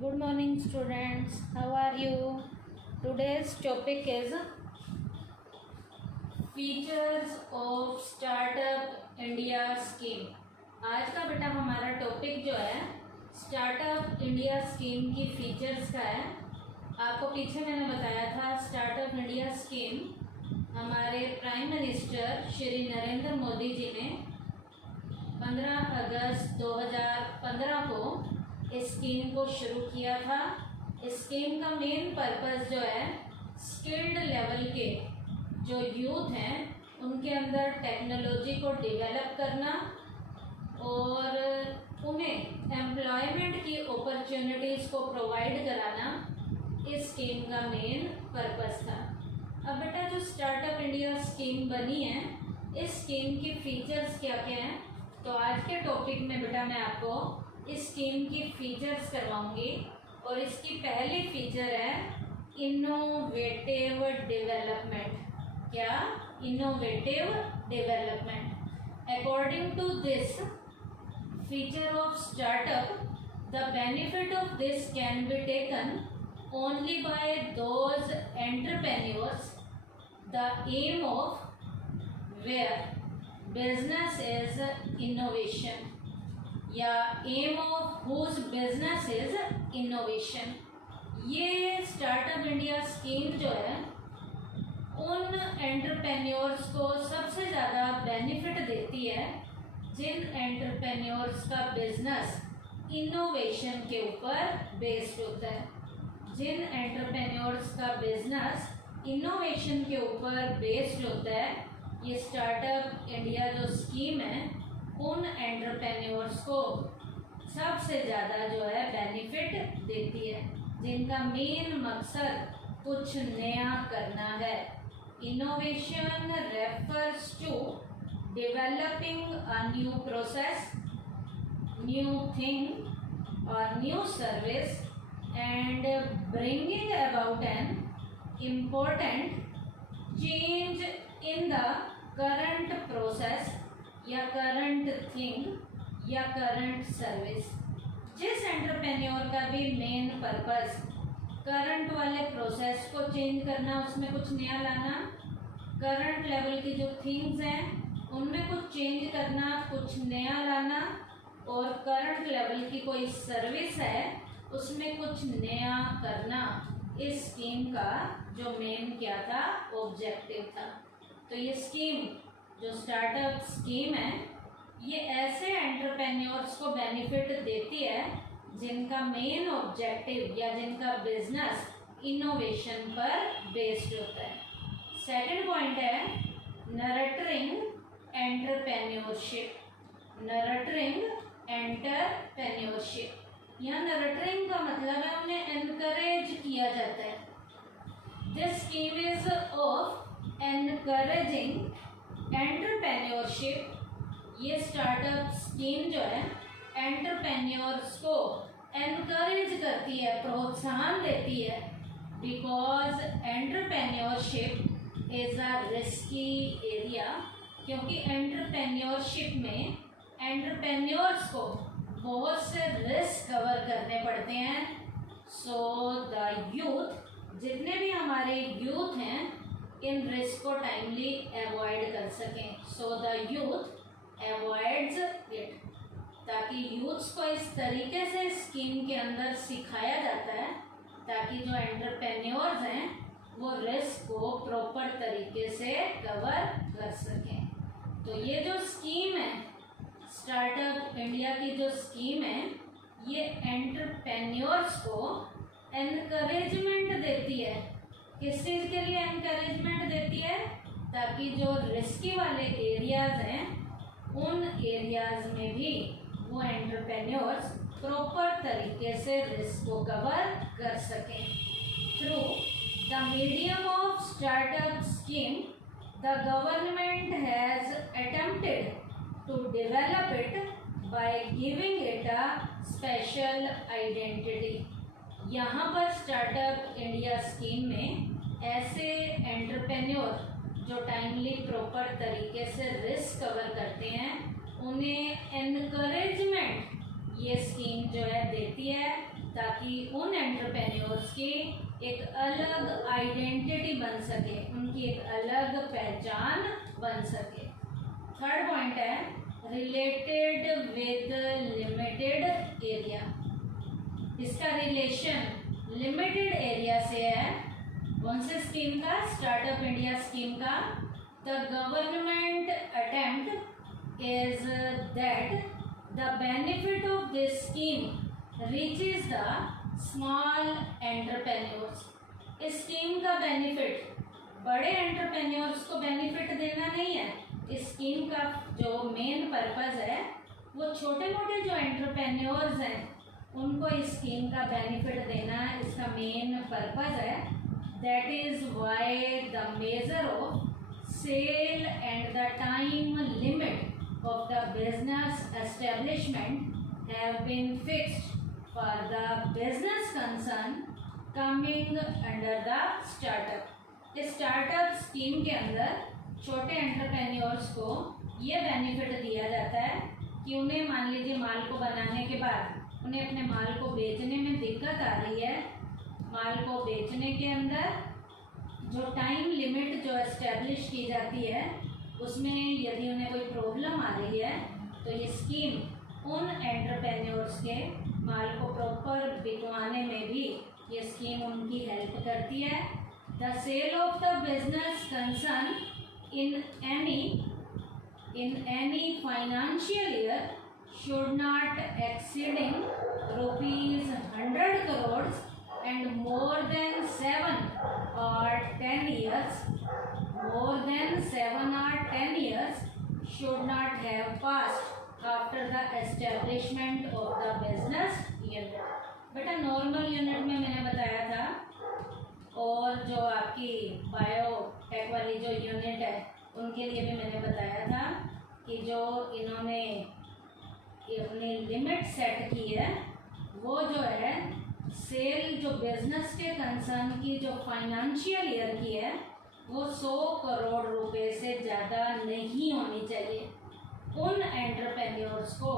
Good morning, students. How are you? Today's topic is features of Startup India Scheme. आज का बेटा हमारा topic जो है स्टार्टअप इंडिया स्कीम की फीचर्स का है। आपको पीछे मैंने बताया था स्टार्टअप इंडिया स्कीम हमारे प्राइम मिनिस्टर श्री नरेंद्र मोदी जी ने 15 अगस्त 2015 को इस स्कीम को शुरू किया था। इस स्कीम का मेन पर्पस जो है स्किल्ड लेवल के जो यूथ हैं उनके अंदर टेक्नोलॉजी को डेवलप करना और उन्हें एम्प्लॉयमेंट की अपॉर्चुनिटीज़ को प्रोवाइड कराना इस स्कीम का मेन पर्पस था। अब बेटा जो स्टार्टअप इंडिया स्कीम बनी है इस स्कीम की फीचर्स क्या क्या हैं, तो आज के टॉपिक में बेटा मैं आपको इस स्कीम की फीचर्स करवाऊंगी। और इसकी पहली फीचर है इनोवेटिव डेवलपमेंट। क्या? Innovative development. According to this feature of startup, the benefit of this can be taken only by those entrepreneurs the aim of where business is innovation या aim of whose business is innovation. ये startup India scheme जो है उन entrepreneurs को सबसे ज़्यादा benefit देती है जिन एंटरप्रेन्योर्स का बिजनेस इनोवेशन के ऊपर बेस्ड होता है। जिन एंटरप्रेन्योर्स का बिजनेस इनोवेशन के ऊपर बेस्ड होता है, ये स्टार्टअप इंडिया जो स्कीम है उन एंटरप्रेन्योर्स को सबसे ज़्यादा जो है बेनिफिट देती है, जिनका मेन मकसद कुछ नया करना है। Innovation refers to developing a new process, new thing और new service and bringing about an important change in the current process या करंट थिंग या करंट सर्विस। जिस एंटरप्रेन्योर का भी मेन पर्पस करंट वाले प्रोसेस को चेंज करना, उसमें कुछ नया लाना, करंट लेवल की जो थिंग्स हैं उनमें कुछ चेंज करना, कुछ नया लाना, और करंट लेवल की कोई सर्विस है उसमें कुछ नया करना, इस स्कीम का जो मेन क्या था, ऑब्जेक्टिव था। तो ये स्कीम जो स्टार्टअप स्कीम है ये ऐसे एंटरप्रेन्योर्स को बेनिफिट देती है जिनका मेन ऑब्जेक्टिव या जिनका बिजनेस इनोवेशन पर बेस्ड होता है। सेकंड पॉइंट है नर्चरिंग एंटरप्रेन्योरशिप। नर्चरिंग एंटरप्रेन्योरशिप, यहाँ नर्चरिंग का मतलब है उन्हें एनकरेज किया जाता है। This scheme is of encouraging entrepreneurship. ये स्टार्टअप स्कीम जो है एंटरप्रेन्योर्स को एनकरेज करती है, प्रोत्साहन देती है, because entrepreneurship is a risky area. क्योंकि एंटरप्रेन्योरशिप में एंटरप्रेन्योर्स को बहुत से रिस्क कवर करने पड़ते हैं। सो द यूथ, जितने भी हमारे यूथ हैं, इन रिस्क को टाइमली अवॉइड कर सकें। So the youth avoids it, ताकि यूथ्स को इस तरीके से स्कीम के अंदर सिखाया जाता है ताकि जो एंटरप्रेन्योर्स हैं वो रिस्क को प्रॉपर तरीके से कवर कर सकें। तो ये जो स्कीम है स्टार्टअप इंडिया की जो स्कीम है ये एंटरप्रेन्योर्स को एनकरेजमेंट देती है। किस चीज़ के लिए एनकरेजमेंट देती है? ताकि जो रिस्की वाले एरियाज हैं उन एरियाज में भी वो एंटरप्रेन्योर्स प्रॉपर तरीके से रिस्क को कवर कर सकें। Through the medium of startup scheme the government has attempted to develop it by giving it a special identity. यहाँ पर स्टार्टअप इंडिया स्कीम में ऐसे एंटरप्रेन्योर जो टाइमली प्रॉपर तरीके से रिस्क कवर करते हैं उन्हें एनकरेजमेंट ये स्कीम जो है देती है ताकि उन एंटरप्रेन्योर्स की एक अलग आइडेंटिटी बन सके, उनकी एक अलग पहचान बन सके। थर्ड पॉइंट है रिलेटेड विद लिमिटेड एरिया। इसका रिलेशन लिमिटेड एरिया से है। कौन से स्कीम का? स्टार्टअप इंडिया स्कीम का। The government attempt is that the benefit of this scheme reaches the small entrepreneurs। इस स्कीम का बेनिफिट बड़े एंटरप्रेन्योर्स को बेनिफिट देना नहीं है। इस स्कीम का जो मेन पर्पस है वो छोटे मोटे जो एंटरप्रेन्योर्स हैं उनको इस स्कीम का बेनिफिट देना इसका मेन पर्पस है। That is why the major of sale and the time limit of the business establishment have been fixed for the business concern coming under the startup। इस startup scheme के अंदर छोटे entrepreneurs को ये benefit दिया जाता है कि उन्हें मान लीजिए माल को बनाने के बाद उन्हें अपने माल को बेचने में दिक्कत आ रही है। माल को बेचने के अंदर जो टाइम लिमिट जो एस्टेब्लिश की जाती है उसमें यदि उन्हें कोई प्रॉब्लम आ रही है तो ये स्कीम उन एंटरप्रेन्योर्स के माल को प्रॉपर बिकवाने में भी ये स्कीम उनकी हेल्प करती है। The sale of the business concern in any financial year should not exceeding ₹100 crore and more than 7 or 10 years more than 7 or 10 years should not have passed after the establishment of the business unit। बेटा normal unit में मैंने बताया था और जो आपकी biotech वाली जो यूनिट है उनके लिए भी मैंने बताया था कि जो इन्होंने अपनी लिमिट सेट की है वो जो है सेल जो बिजनेस के कंसर्न की जो फाइनेंशियल ईयर की है वो 100 करोड़ रुपए से ज़्यादा नहीं होनी चाहिए। उन एंटरप्रेन्योर्स को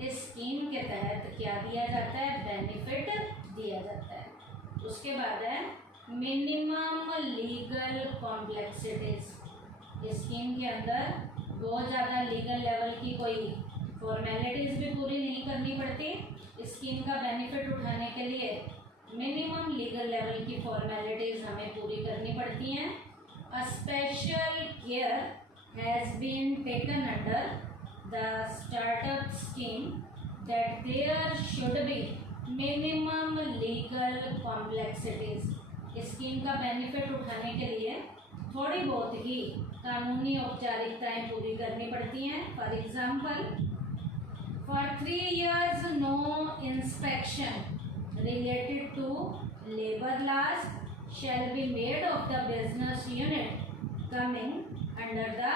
इस स्कीम के तहत क्या दिया जाता है? बेनिफिट दिया जाता है। उसके बाद है मिनिमम लीगल कॉम्प्लेक्सिटीज। इस स्कीम के अंदर बहुत ज़्यादा लीगल लेवल की कोई फॉर्मेलिटीज़ भी पूरी नहीं करनी पड़ती। इस स्कीम का बेनिफिट उठाने के लिए मिनिमम लीगल लेवल की फॉर्मेलिटीज़ हमें पूरी करनी पड़ती हैं। A special care has been taken under the startup scheme that there should be minimum legal complexities। इस स्कीम का बेनिफिट उठाने के लिए थोड़ी बहुत ही कानूनी औपचारिकताएं पूरी करनी पड़ती हैं। For example, for 3 years no inspection related to labor laws shall be made of the business unit coming under the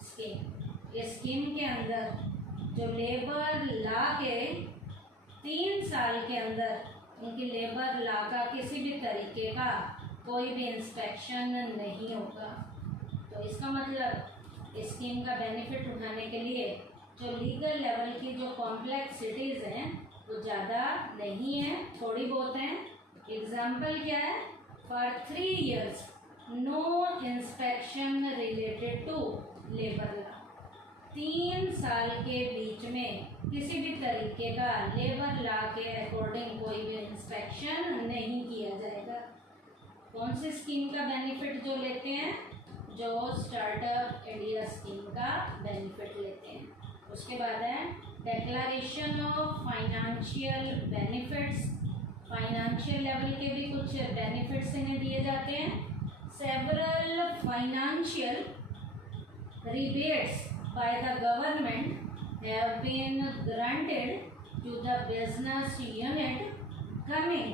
scheme। इस स्कीम के अंदर जो लेबर लॉ के 3 साल के अंदर उनकी लेबर लॉ का किसी भी तरीके का कोई भी इंस्पेक्शन नहीं होगा। तो इसका मतलब इस स्कीम का बेनिफिट उठाने के लिए जो लीगल लेवल की जो कॉम्प्लेक्सिटीज़ हैं वो ज़्यादा नहीं है, थोड़ी बहुत हैं। एग्जाम्पल क्या है? For 3 years no inspection related to labor law। 3 साल के बीच में किसी भी तरीके का लेबर लॉ के अकॉर्डिंग कोई भी इंस्पेक्शन नहीं किया जाएगा। कौन सी स्कीम का बेनिफिट जो लेते हैं? जो स्टार्टअप इंडिया स्कीम का बेनिफिट लेते हैं। उसके बाद है declaration of financial benefits. Financial level के भी कुछ बेनिफिट्स इन्हें दिए जाते हैं। Several financial rebates by the government have been granted to the business unit coming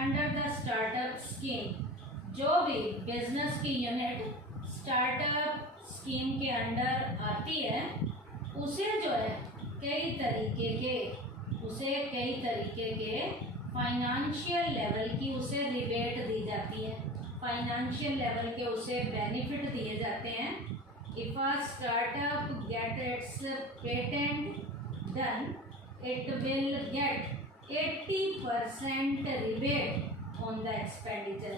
under the startup scheme. जो भी बिजनेस की यूनिट स्टार्टअप स्कीम के अंडर आती है उसे जो है कई तरीके के फाइनेंशियल लेवल की उसे रिबेट दी जाती है, फाइनेंशियल लेवल के उसे बेनिफिट दिए जाते हैं। If a startup get its patent done, it will get 80% rebate on the expenditure.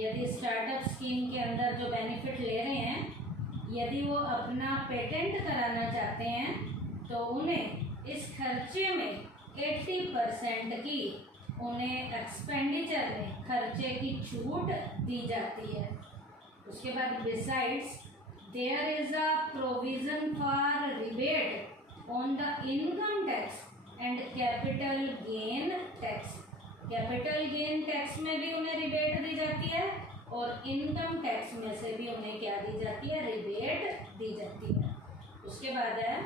यदि स्टार्टअप स्कीम के अंदर जो बेनिफिट ले रहे हैं, यदि वो अपना पेटेंट कराना चाहते हैं तो उन्हें इस खर्चे में 80% की उन्हें एक्सपेंडिचर में खर्चे की छूट दी जाती है। उसके बाद besides there is a provision for rebate on the income tax and capital gain tax. Capital gain tax में भी उन्हें रिबेट दी जाती है और इनकम टैक्स में से भी उन्हें क्या दी जाती है, रिबेट दी जाती है। उसके बाद है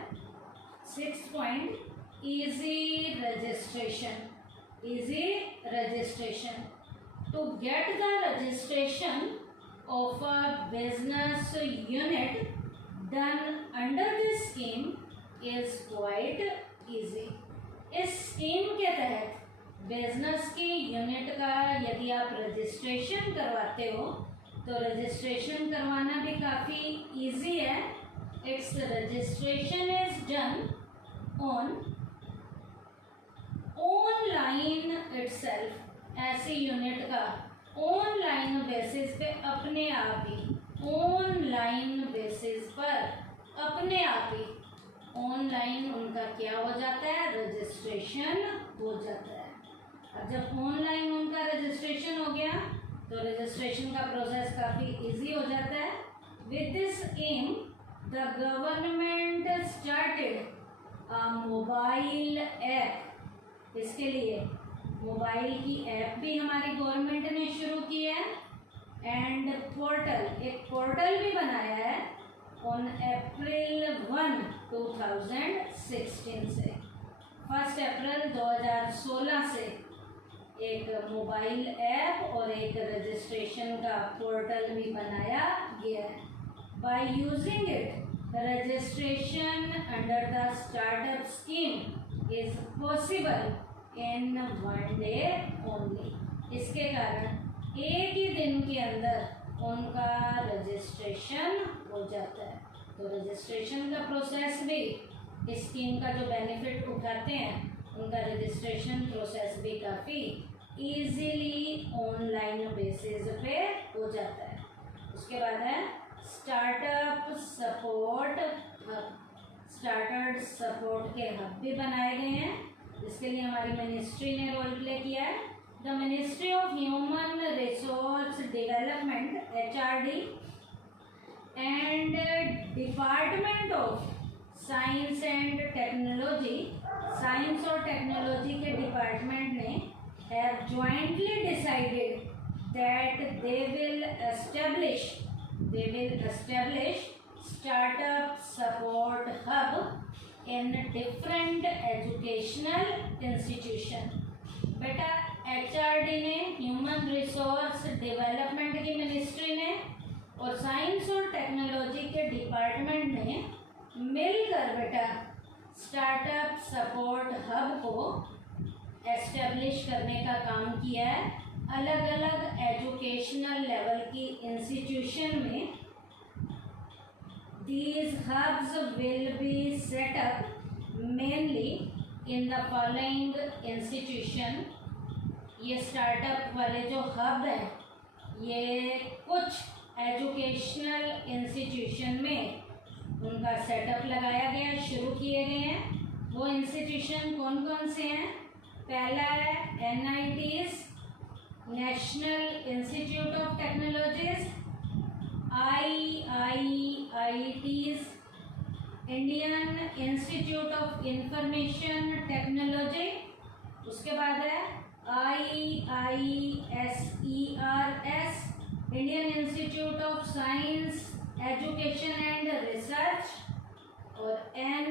6th point, easy registration. Easy registration to get the registration of a business unit done under this scheme is quite easy। इस स्कीम के तहत बिजनेस की यूनिट का यदि आप रजिस्ट्रेशन करवाते हो तो रजिस्ट्रेशन करवाना भी काफ़ी इजी है। It's registration is done on online itself. ऐसी यूनिट का ऑनलाइन बेसिस पे अपने आप ही, ऑनलाइन बेसिस पर अपने आप ही ऑनलाइन उनका क्या हो जाता है, रजिस्ट्रेशन हो जाता है। अब जब ऑनलाइन उनका रजिस्ट्रेशन हो गया तो रजिस्ट्रेशन का प्रोसेस काफ़ी इजी हो जाता है। With this am the government started a mobile app. इसके लिए मोबाइल की ऐप भी हमारी गवर्नमेंट ने शुरू की है एंड पोर्टल, एक पोर्टल भी बनाया है ऑन अप्रैल 1, 2016 से। 1 अप्रैल 2016 से एक मोबाइल ऐप और एक रजिस्ट्रेशन का पोर्टल भी बनाया गया है। By using it registration under the startup scheme is possible in 1 day only. इसके कारण एक ही दिन के अंदर उनका रजिस्ट्रेशन हो जाता है। तो रजिस्ट्रेशन का प्रोसेस भी, इस स्कीम का जो बेनिफिट उठाते हैं उनका रजिस्ट्रेशन प्रोसेस भी काफ़ी इजीली ऑनलाइन बेसिस पे हो जाता है। उसके बाद है startup support hub. Startup support के हब भी बनाए गए हैं, इसके लिए हमारी मिनिस्ट्री ने रोल प्ले किया है। The ministry of human resource development HRD and department of science and technology, science और टेक्नोलॉजी के डिपार्टमेंट ने have jointly decided that they will establish startup support hub in different educational institution। बेटा HRD ने, human resource development की ministry ने और science और technology के डिपार्टमेंट ने मिलकर बेटा स्टार्टअप सपोर्ट हब को एस्टेब्लिश करने का काम किया है। अलग अलग एजुकेशनल लेवल की इंस्टीट्यूशन में these hubs will be set up mainly in the following institution। ये स्टार्टअप वाले जो हब हैं ये कुछ एजुकेशनल इंस्टीट्यूशन में उनका सेटअप लगाया गया, शुरू किए गए हैं। वो इंस्टीट्यूशन कौन कौन से हैं? पहला है NITs, national institute of technologies, IIITs, Indian institute of information technology. उसके बाद है IISERS, Indian institute of science education and research, और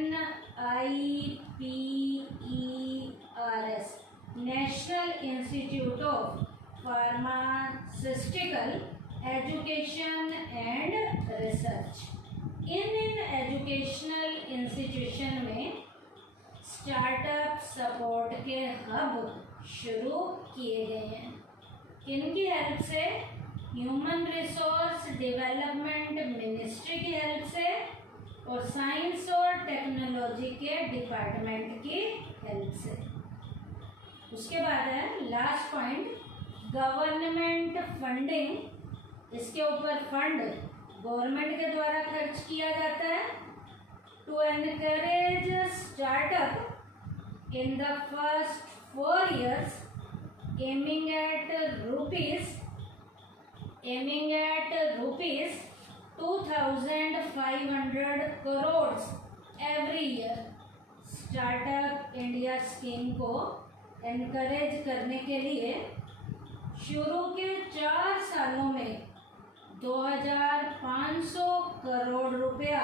NIPERS, national institute of pharmaceutical education and research. In educational institution में स्टार्टअप सपोर्ट के hub शुरू किए गए हैं। किनकी हेल्प से? ह्यूमन रिसोर्स डेवलपमेंट मिनिस्ट्री की हेल्प से और साइंस और टेक्नोलॉजी के डिपार्टमेंट की हेल्प से। उसके बाद है लास्ट पॉइंट, गवर्नमेंट फंडिंग। इसके ऊपर फंड गवर्नमेंट के द्वारा खर्च किया जाता है to encourage startup in the first 4 years aiming at rupees 2,500 crores every year। Startup India scheme को एनकरेज करने के लिए शुरू के 4 सालों में 2,500 करोड़ रुपया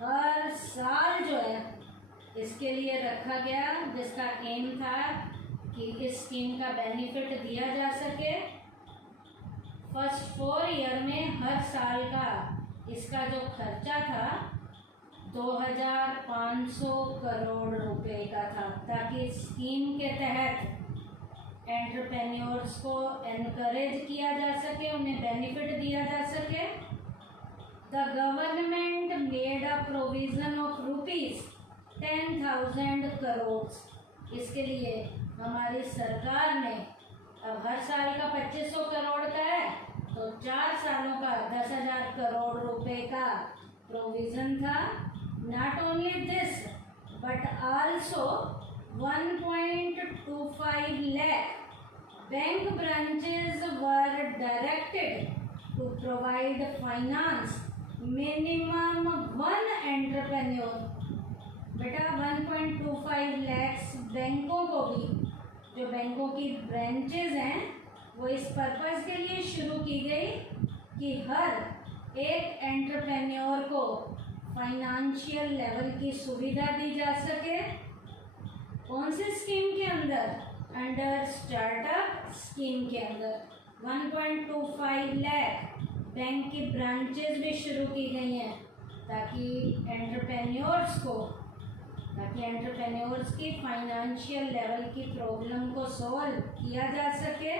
हर साल जो है इसके लिए रखा गया, जिसका एम था कि इस स्कीम का बेनिफिट दिया जा सके। फर्स्ट 4 ईयर में हर साल का इसका जो खर्चा था 2,500 करोड़ रुपए का था, ताकि स्कीम के तहत एंटरप्रेन्योर्स को एनकरेज किया जा सके, उन्हें बेनिफिट दिया जा सके। The government made a provision of rupees 10,000 crore. इसके लिए हमारी सरकार ने, अब हर साल का 2,500 करोड़ का है तो 4 सालों का 10,000 करोड़ रुपए का प्रोविजन था। Not only this but also 1.25 lakh bank branches were directed to provide finance minimum 1 entrepreneur. बेटा 1.25 lakhs बैंकों को भी, जो बैंकों की ब्रांचेज हैं वो इस पर्पस के लिए शुरू की गई कि हर एक एंटरप्रेन्योर को फाइनेंशियल लेवल की सुविधा दी जा सके। कौन सी स्कीम के अंदर? अंडर स्टार्टअप स्कीम के अंदर 1.25 लाख बैंक की ब्रांचेज भी शुरू की गई हैं ताकि एंटरप्रेन्योर्स की फाइनेंशियल लेवल की प्रॉब्लम को सॉल्व किया जा सके।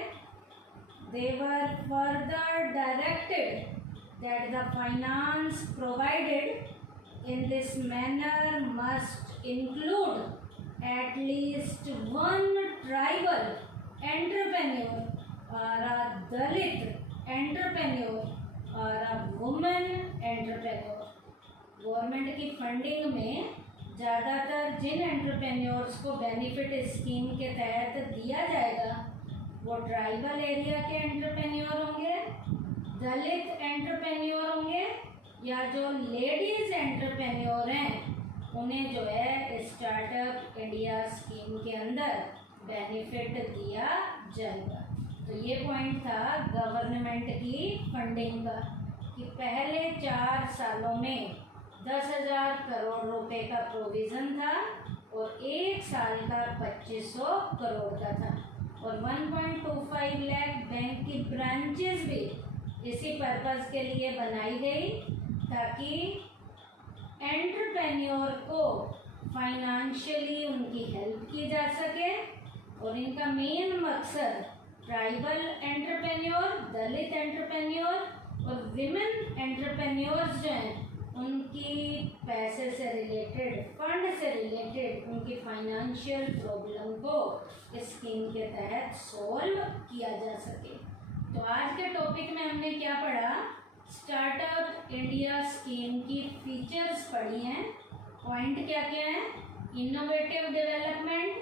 They were further directed that the finance provided in this manner must include at least 1 tribal entrepreneur और अ दलित एंटरप्रेन्योर और अ वुमेन एंटरप्रेन्योर। गवर्नमेंट की फंडिंग में ज़्यादातर जिन एंटरप्रेन्योर्स को बेनिफिट स्कीम के तहत दिया जाएगा वो ट्राइबल एरिया के एंटरप्रेन्योर होंगे, दलित एंटरप्रेन्योर होंगे, या जो लेडीज़ एंटरप्रेन्योर हैं उन्हें जो है स्टार्टअप इंडिया स्कीम के अंदर बेनिफिट दिया जाएगा। तो ये पॉइंट था गवर्नमेंट की फंडिंग का कि पहले 4 सालों में 10,000 करोड़ रुपए का प्रोविज़न था और 1 साल का 2,500 करोड़ का था, और 1.25 लाख बैंक की ब्रांचेस भी इसी पर्पस के लिए बनाई गई ताकि एंटरप्रेन्योर को फाइनेंशियली उनकी हेल्प की जा सके। और इनका मेन मकसद ट्राइबल एंटरप्रेन्योर, दलित एंटरप्रेन्योर और विमेन एंटरप्रेन्योर्स जो हैं उनकी पैसे से रिलेटेड, फंड से रिलेटेड उनकी फाइनेंशियल प्रॉब्लम को इस स्कीम के तहत सॉल्व किया जा सके। तो आज के टॉपिक में हमने क्या पढ़ा? स्टार्टअप इंडिया स्कीम की फीचर्स पढ़ी हैं। पॉइंट क्या क्या है? Innovative development,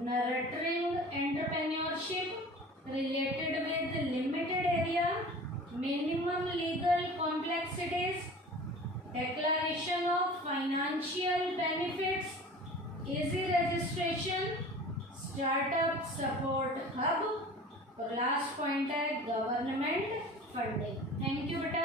nurturing entrepreneurship, related with limited area, minimum legal complexities, declaration of financial benefits, easy registration, startup support hub, और लास्ट पॉइंट है गवर्नमेंट फंडिंग। थैंक यू बेटा।